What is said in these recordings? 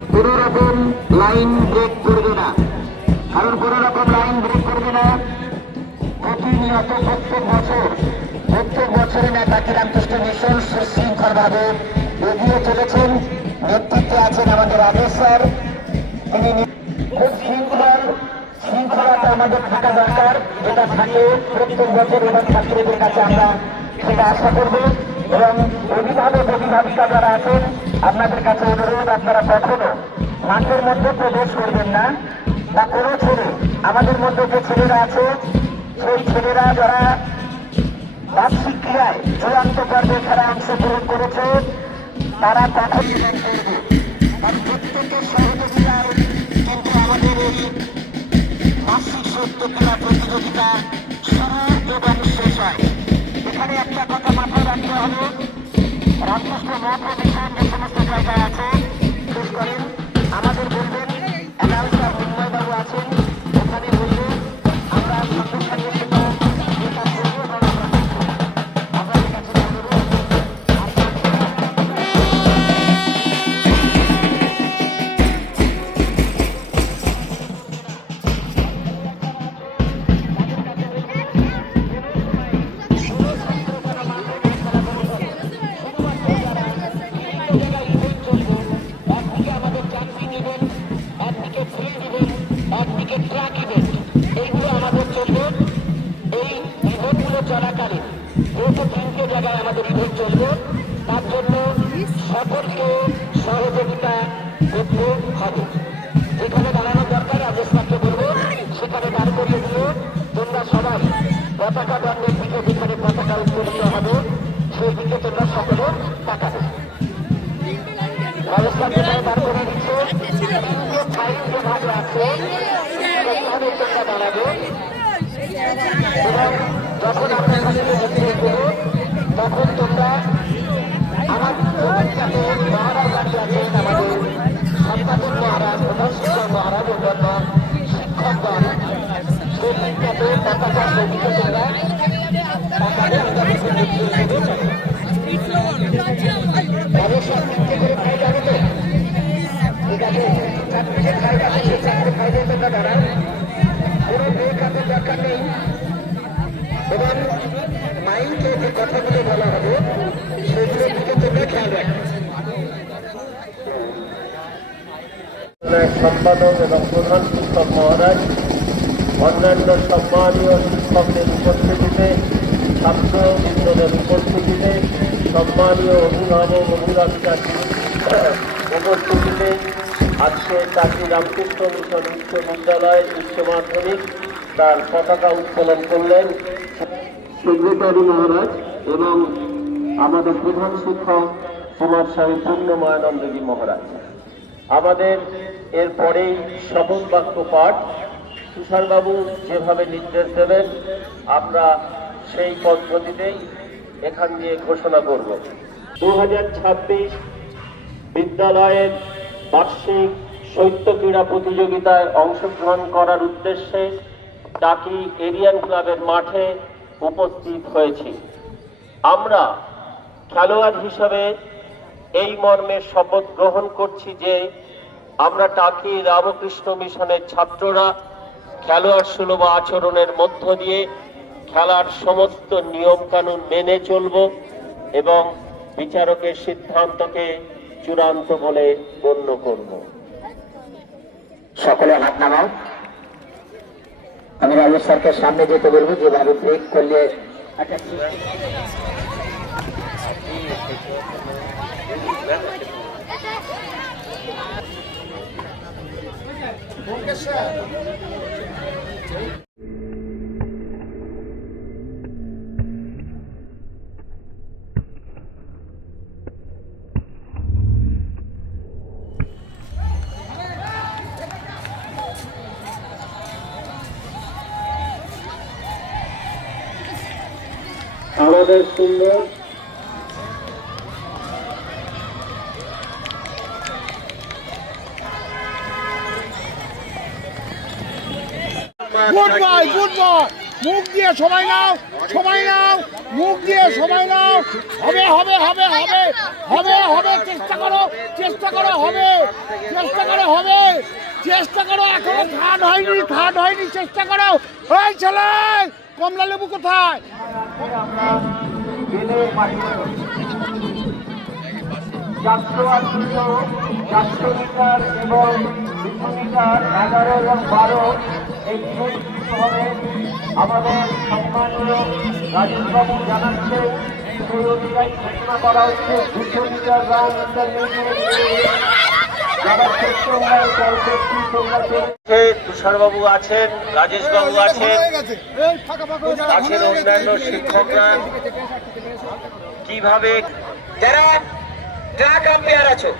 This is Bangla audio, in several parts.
কোনো রকম লাইন ব্রেক করবে না। কারণ কোনো রকম লাইন ব্রেক করবে না। প্রতিনিয়ত প্রত্যেক বছর, প্রত্যেক বছরে নেতাজি রামকৃষ্ণ মিশন সুশৃঙ্খল এগিয়ে চলেছেন। নেতৃত্বে আছেন আমাদের আদেশ তিনি খুব শৃঙ্খল শৃঙ্খলাটা আমাদের থাকা দরকার। যেটা থাকে প্রত্যেক বছর এবং ছাত্রীদের কাছে আমরা সেটা আশা করব। এবং অভিভাবক, অভিভাবিকা যারা আছেন, আপনাদের কাছে অনুরোধ, আপনারা কখনো মাঠের মধ্যে প্রবেশ করবেন না বা কোনো ছেলে, আমাদের মধ্যে যে ছেলেরা আছে, সেই ছেলেরা যারা বার্ষিক ক্রিয়ায় চূড়ান্ত পর্বে খেলা অংশগ্রহণ করেছে, তারা তখন করবে প্রত্যেকের সহযোগিতায় মাথায় রাখতে হবে। রামকৃষ্ণ মঠ মিশন আছে। বিশেষ করেন আমাদের বলবেন একদিকে ট্রাক ইভেন্ট এইগুলো আমাদের চলবে এই ইভেন্টগুলো চলাকালীন যেহেতু তিনটে জায়গায় আমাদের ইভেন্ট চলবে তার জন্য সকলকে সহযোগিতা করতে হবে যেখানে দাঁড়ানো দরকার রাজস্থানকে বলব সেখানে দাঁড় করিয়ে দিয়ে তোমরা সবাই পতাকা দণ্ডের দিকে যেখানে পতাকা উত্তোলিত হবে সেই দিকে তোমরা সকলে তাকাবে রাজস্থান যেখানে দাঁড় করে দিচ্ছে ভাগ আছে সেখানে তোমরা দাঁড়াবে এবং যখন আমরা এখানে তখন তোমরা আমার মহারাজ আছে আমাদের সম্পাদক মহারাজ মহারাজ সম্পাদক এবং প্রধান শিক্ষক মহারাজ, অন্যান্য সম্মানীয় শিক্ষকদের উপস্থিতিতে, ছাত্র বৃন্দদের উপস্থিতিতে, সম্মানীয় অভিভাবক অভিভাবিকা উপস্থিতিতে আজকে চাকরি রামকৃষ্ণ মিশন উচ্চ বিদ্যালয় উচ্চ মাধ্যমিক তার পতাকা উত্তোলন করলেন। সেক্রেটারি মহারাজ এবং আমাদের প্রধান শিক্ষক কুমার স্বামী পূর্ণময়ানন্দজি মহারাজ। আমাদের এরপরেই শপথ বাক্য পাঠ। তুষারবাবু যেভাবে নির্দেশ দেবেন, আমরা সেই পদ্ধতিতেই এখান দিয়ে ঘোষণা করব। দু হাজার ছাব্বিশ বিদ্যালয়ের বার্ষিক শৈত্য ক্রীড়া প্রতিযোগিতায় অংশগ্রহণ করার উদ্দেশ্যে টাকি এরিয়ান ক্লাবের মাঠে উপস্থিত হয়েছি। আমরা খেলোয়াড় হিসাবে এই মর্মে শপথ গ্রহণ করছি যে আমরা টাকি রামকৃষ্ণ মিশনের ছাত্ররা খেলোয়াড় সুলভ আচরণের মধ্য দিয়ে খেলার সমস্ত নিয়ম কানুন মেনে চলব এবং বিচারকের সিদ্ধান্তকে চূড়ান্ত বলে গণ্য করব। সকলে হাত নামাও। আমি রাজেশ স্যারকে সামনে যেতে বলব যেভাবে ব্রেক করলে একটা আমাদের সুন্দর গুড বয় গুড বয় মুখ দিয়ে সময় নাও সময় নাও মুখ দিয়ে সময় নাও। হবে হবে হবে হবে হবে হবে চেষ্টা করো চেষ্টা করো হবে চেষ্টা করো হবে চেষ্টা করো এখনও থার্ড হয়নি থার্ড হয়নি চেষ্টা করো। ওই ছেলে কমলা লেবু কোথায়? চারশো আটশো চারশো মিটার এবং দুশো মিটার এগারো এবং বারো এই ইভেন্টগুলো আমাদের সম্মানীয় রাজেশবাবু জানাচ্ছে সেই অনুযায়ী ঘোষণা করা হচ্ছে দুশো মিটার রান ইন্টারমিডিয়েট যারা ছোট্ট উমরায় দল করছি তোমরা তুষারবাবু আছেন রাজেশবাবু আছেন আছেন অন্যান্য শিক্ষকরা কীভাবে যারা ট্রাক আম্পায়ার আছো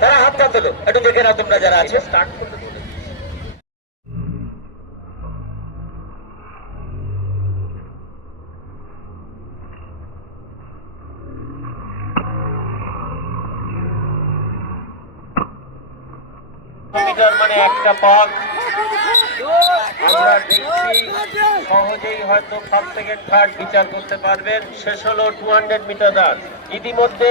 তারা হাতটা তোলো একটু দেখে নাও তোমরা যারা আছে স্টার্ট করতে মিটার মানে একটা পথ। আমরা দেখছি সহজেই হয়তো ফার্স্ট সেকেন্ড থার্ড বিচার করতে পারবেন। শেষ হলো টু হান্ড্রেড মিটার দাঁড় ইতিমধ্যে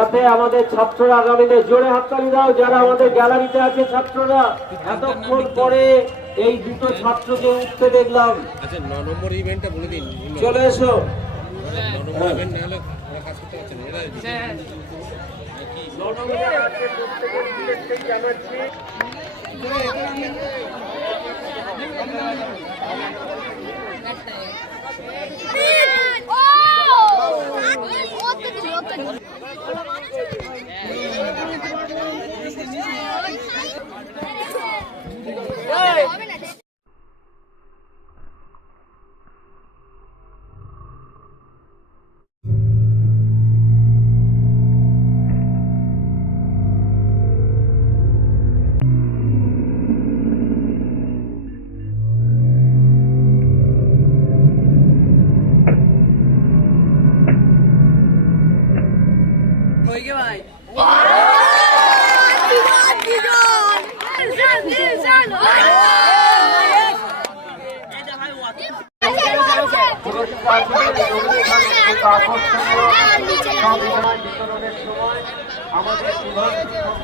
যাতে আমাদের ছাত্ররা আগামীতে জোরে হাততালি দাও যারা আমাদের গ্যালারিতে আছে ছাত্ররা। এতক্ষণ পরে এই দুটো ছাত্রকে উঠতে দেখলাম। আচ্ছা ন নম্বর ইভেন্টটা বলে দিন চলে এসো। নম্বর বিতরণের সময় আমাদের প্রধান শিক্ষক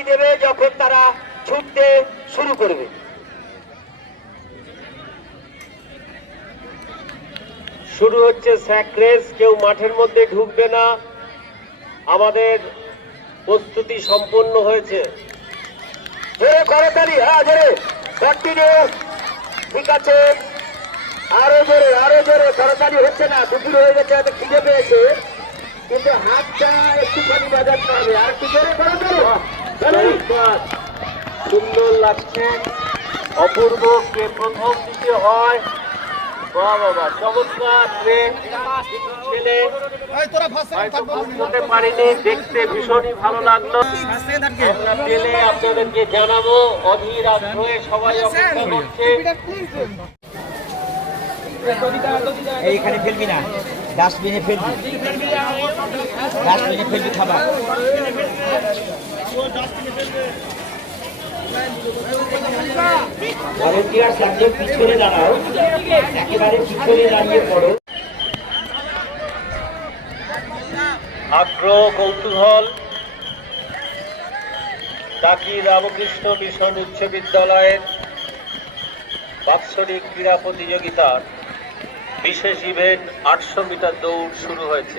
করতালি দেবে যখন তারা ছুটতে শুরু করবে। শুরু হচ্ছে স্যাক রেস কেউ মাঠের মধ্যে ঢুকবে না। আমাদের প্রস্তুতি সম্পন্ন হয়েছে। হ্যাঁ ঠিক আছে। আরও জোরে আরও জোরে। হচ্ছে না, দুপুর হয়ে গেছে খিদে পেয়েছে। কিন্তু হাতটা একটুখানি বাজাতে হবে। আর একটু জোরে। সুন্দর লাগছে। অপূর্ব কে প্রথম দিকে হয়। বাবা চমৎকার ছেলে। হয়তো পারিনি দেখতে ভীষণই ভালো লাগল। আমরা পেলে আপনাদেরকে জানাব অধীর আগ্রহে সবাই অপেক্ষা করছে। এইখানে ফেলবি না। ডাস্টবিনে ফেলবি। ডাস্টবিনে ফেলবি খাবার। আগ্রহ কৌতূহল। টাকি রামকৃষ্ণ মিশন উচ্চ বিদ্যালয়ের বাৎসরিক ক্রীড়া প্রতিযোগিতার বিশেষ ইভেন্ট আটশো মিটার দৌড় শুরু হয়েছে।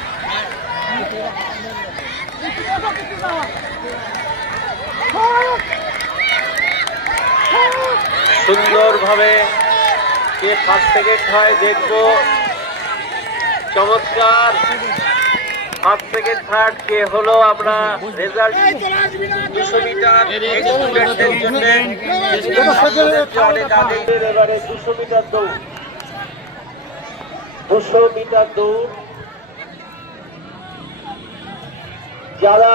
সুন্দরভাবে কে ফার্স্ট সেকেন্ড হয় চমৎকার। ফার্স্ট সেকেন্ড থার্ড কে হলো আমরা রেজাল্ট দুশো মিটার জন্য দুশো মিটার দৌড়। দুশো মিটার দৌড়। যারা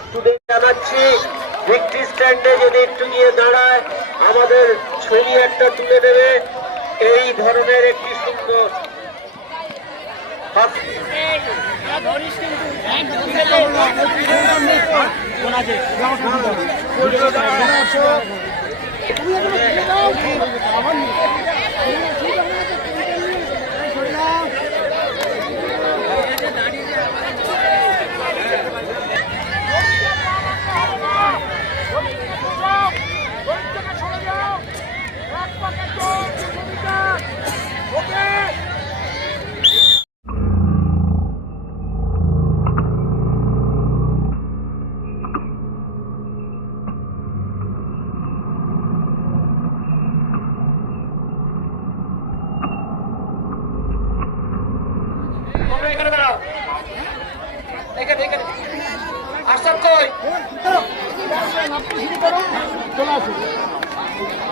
স্টুডেন্ট জানাচ্ছি ভিক্টি স্ট্যান্ডে যদি একটু গিয়ে দাঁড়ায়, আমাদের ছবি একটা তুলে দেবে। এই ধরনের একটি সুন্দর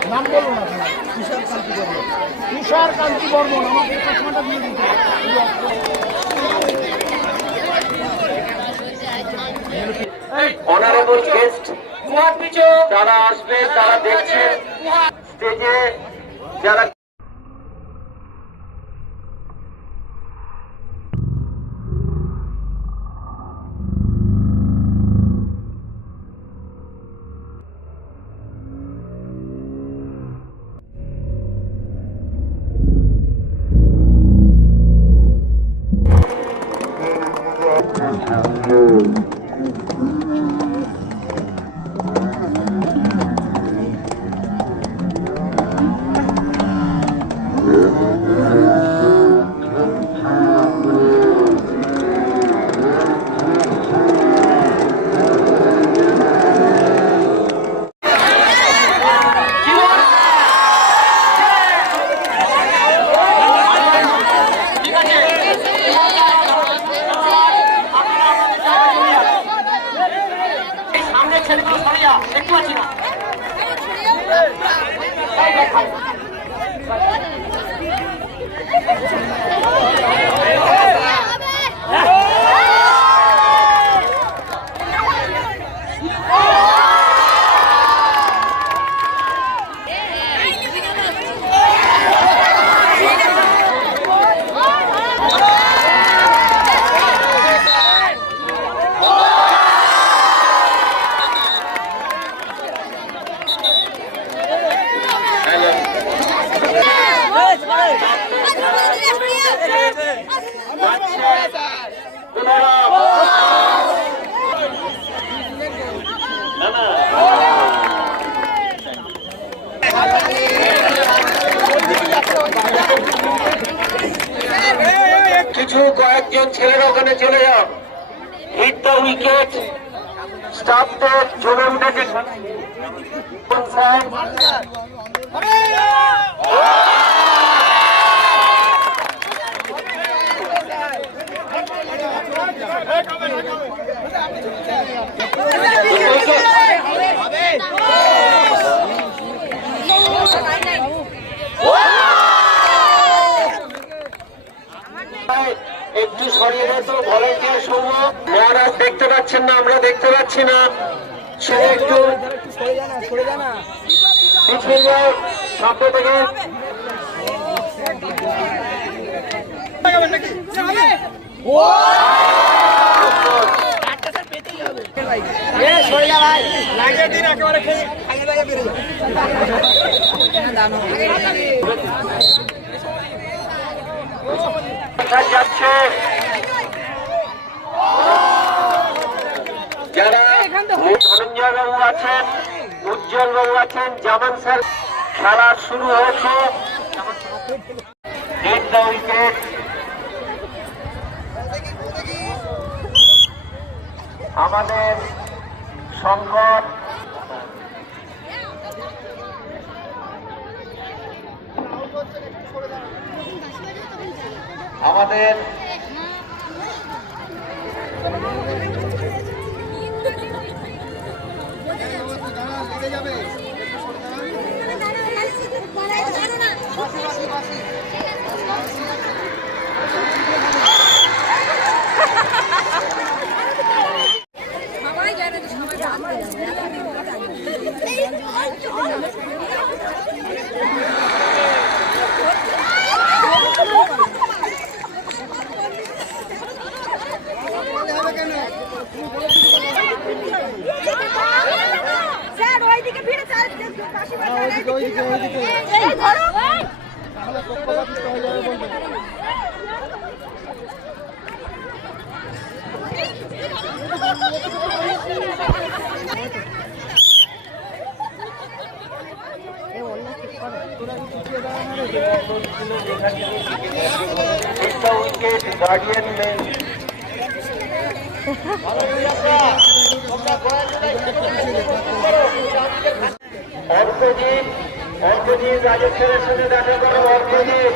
নাম বলুন আপনার তুষার কান্তি বর্মন তুষার কান্তি বর্মন আমাকে চশমাটা দিয়ে দিন অনারেবল গেস্ট যারা আসবে তারা দেখছে স্টেজে যারা কোথায় যাচ্ছে? আছেন উজ্জ্বল বাবু আছেন জামান স্যার খেলা শুরু হয়েছে। আমাদের সংকট আমাদের সবাই জানে তো সবাই আমার স্যার ওইদিকে ভিড়ে চাল পাশে ওইদিকে ওইদিকে ওইদিকে এই ধরো Hit the guardian में অর্কজিৎ অর্কজিৎ রাজস্থানের সাথে দেখা করো অর্কজিৎ।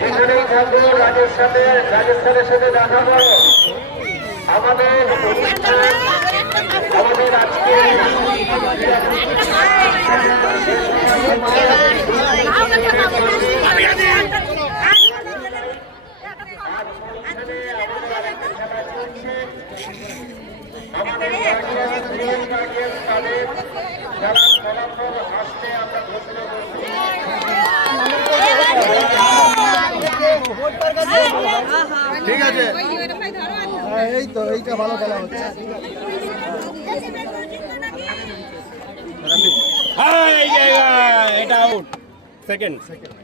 যেখানেই থাকব রাজের আমাদের গার্ডিয়ান মেন গার্ডিয়ান তাদের যারা ফলাফল আসতে আমরা ঘোষণা করছি ঠিক আছে। এই তো এইটা ভালো খেলা হচ্ছে। এটা আউট সেকেন্ড আমাদের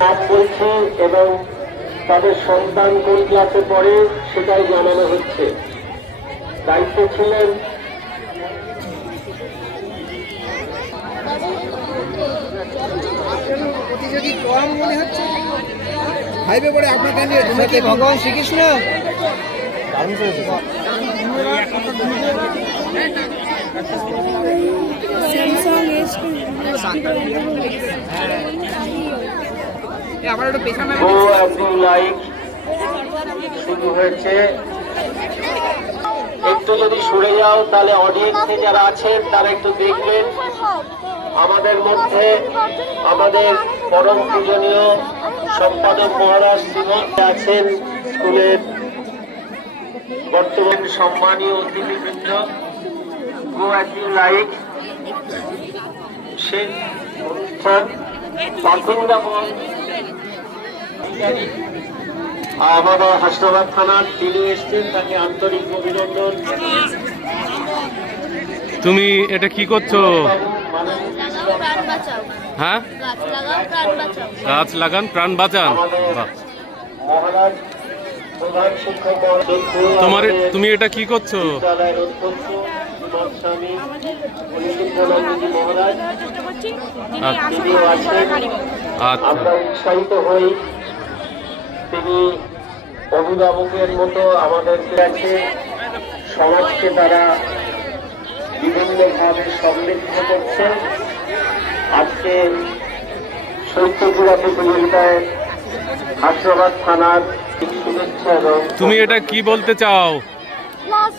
কাজ করছে এবং তাদের সন্তান কোন ক্লাসে পড়ে সেটাই জানানো হচ্ছে। দায়িত্ব ছিলেন প্রতিযোগী কম মনে হচ্ছে। হাইবে পড়ে আপনাকে নিয়ে তুমি কি ভগবান শ্রীকৃষ্ণ? গো শুরু হয়েছে। একটু যদি সরে যাও তাহলে অডিয়েন্সে যারা আছেন তারা একটু দেখবেন। আমাদের মধ্যে আমাদের পরম পূজনীয় সম্পাদক মহারাজ শ্রীমন্ত আছেন স্কুলের বর্তমান সম্মানীয় অতিথিবৃন্দ। গো ইউ লাইক সে অনুষ্ঠান। বাথিন্দা বল আমাদের হাসনাবাদ থানার তিনি এসছেন তাকে আন্তরিক অভিনন্দন তুমি এটা কি করছ হ্যাঁ গাছ লাগাও প্রাণ বাঁচাও গাছ লাগান প্রাণ বাঁচান বাহ। মহারাজ প্রধান শিক্ষক মহোদয়, তোমার তুমি এটা কি করছ বিদ্যালয়ের তিনি অভিভাবকের মতো আমাদেরকে কাছে সমাজকে তারা বিভিন্নভাবে সমৃদ্ধ করছে। আজকে সত্যপুরা প্রতিযোগিতায় হাসনাবাদ থানার শুভেচ্ছা এবং তুমি এটা কি বলতে চাও?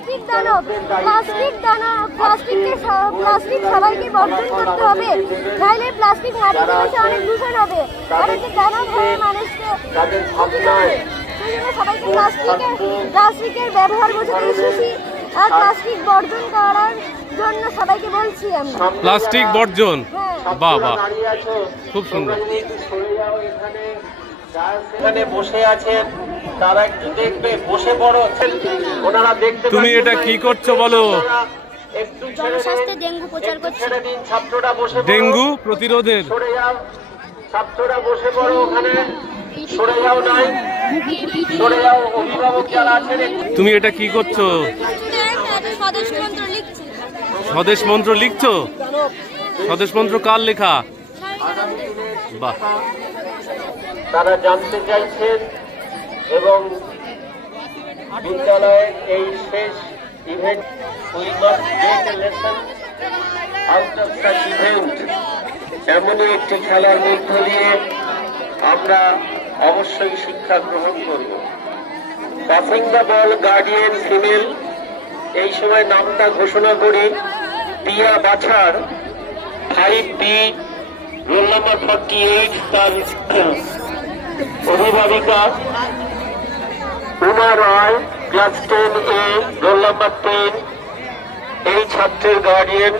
প্লাস্টিক দানব প্লাস্টিক দানা প্লাস্টিককে প্লাস্টিক সবাইকে বর্জন করতে হবে। নাহলে প্লাস্টিক মাটিতে মিশে অনেক দূষণ হবে। আর এতে দানব হয়ে। মানুষকে সবাইকে প্লাস্টিকের প্লাস্টিকের ব্যবহার বোঝাতে শিশি আর প্লাস্টিক বর্জন করার জন্য সবাইকে বলছি আমি। প্লাস্টিক বর্জন? হ্যাঁ। বাহ বাহ। খুব সুন্দর। সরে যাও এখানে, সেখানে বসে আছেন তারা একটু দেখবে বসে পড়ো ওনারা দেখতে তুমি এটা কি করছ বলো? একটু জনস্বাস্থ্যে ডেঙ্গু প্রচার করছি। ছাত্ররা বসে ডেঙ্গু প্রতিরোধের। সরে যাও ছাত্ররা বসে পড়ো ওখানে। সরে যাও নাই। সরে যাও অভিভাবক যারা আছেন তুমি এটা কি করছ? স্বদেশ মন্ত্র লিখছি। স্বদেশ মন্ত্র লিখছো? স্বদেশ মন্ত্র কার লেখা? বাহ। তারা জানতে চাইছেন এবং বিদ্যালয়ের এই শেষ ইভেন্ট উই ইভেন্ট এমনই একটি খেলার মধ্য দিয়ে আমরা অবশ্যই শিক্ষা গ্রহণ করব। Passing the ball guardian female এই সময় নামটা ঘোষণা করি Piya Bachar five B roll number forty eight তার অভিভাবিকা Uma Roy class ten A roll number ten এই ছাত্রের গার্ডিয়ান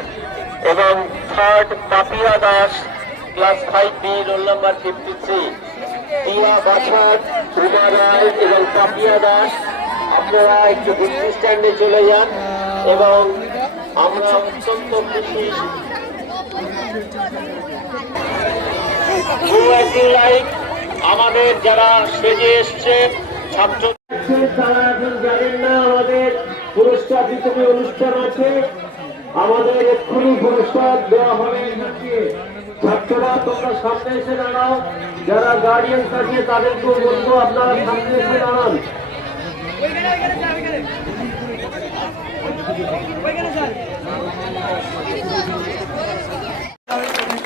এবং third Papiya Das class five B roll number fifty three Tiya Bachar Uma রায় এবং পাপিয়া দাস আপনারা একটু ডিসি স্ট্যান্ডে চলে যান এবং আমরা অত্যন্ত খুশি। লাইক আমাদের যারা সেজে এসছে, ছাত্র তারা এখন জানেন না আমাদের পুরস্কার বিতরণী অনুষ্ঠান আছে আমাদের এক্ষুনি পুরস্কার দেওয়া হবে ছাত্ররা তোমরা সামনে এসে দাঁড়াও যারা গার্ডিয়ান আছে তাদেরকেও বলব আপনারা সামনে এসে দাঁড়ান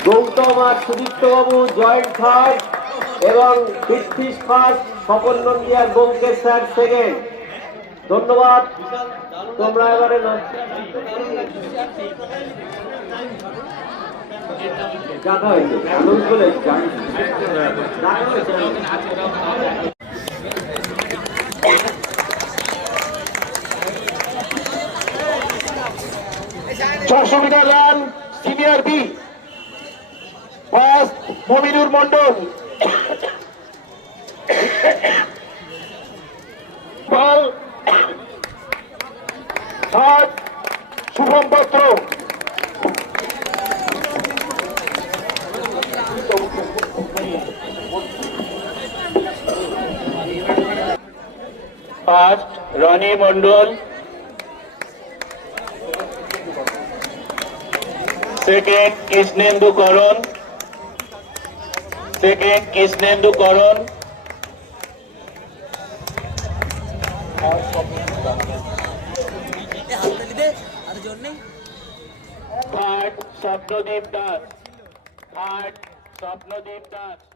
গৌতম আর সুদীপ্ত বাবু জয়েন্ট থার্ড এবং ফিফথিস ফার্স্ট স্বপন নন্দী আর বোমকে স্যার সেকেন্ড ধন্যবাদ। তোমরা এবারে। ছশো metre run, senior B. Mominur Mondal বল third Shubham Patra. First Rony Mondal second Krishnendu Karan second Krishnendu Karan third Swapnadip Das. Third Swapnadip Das.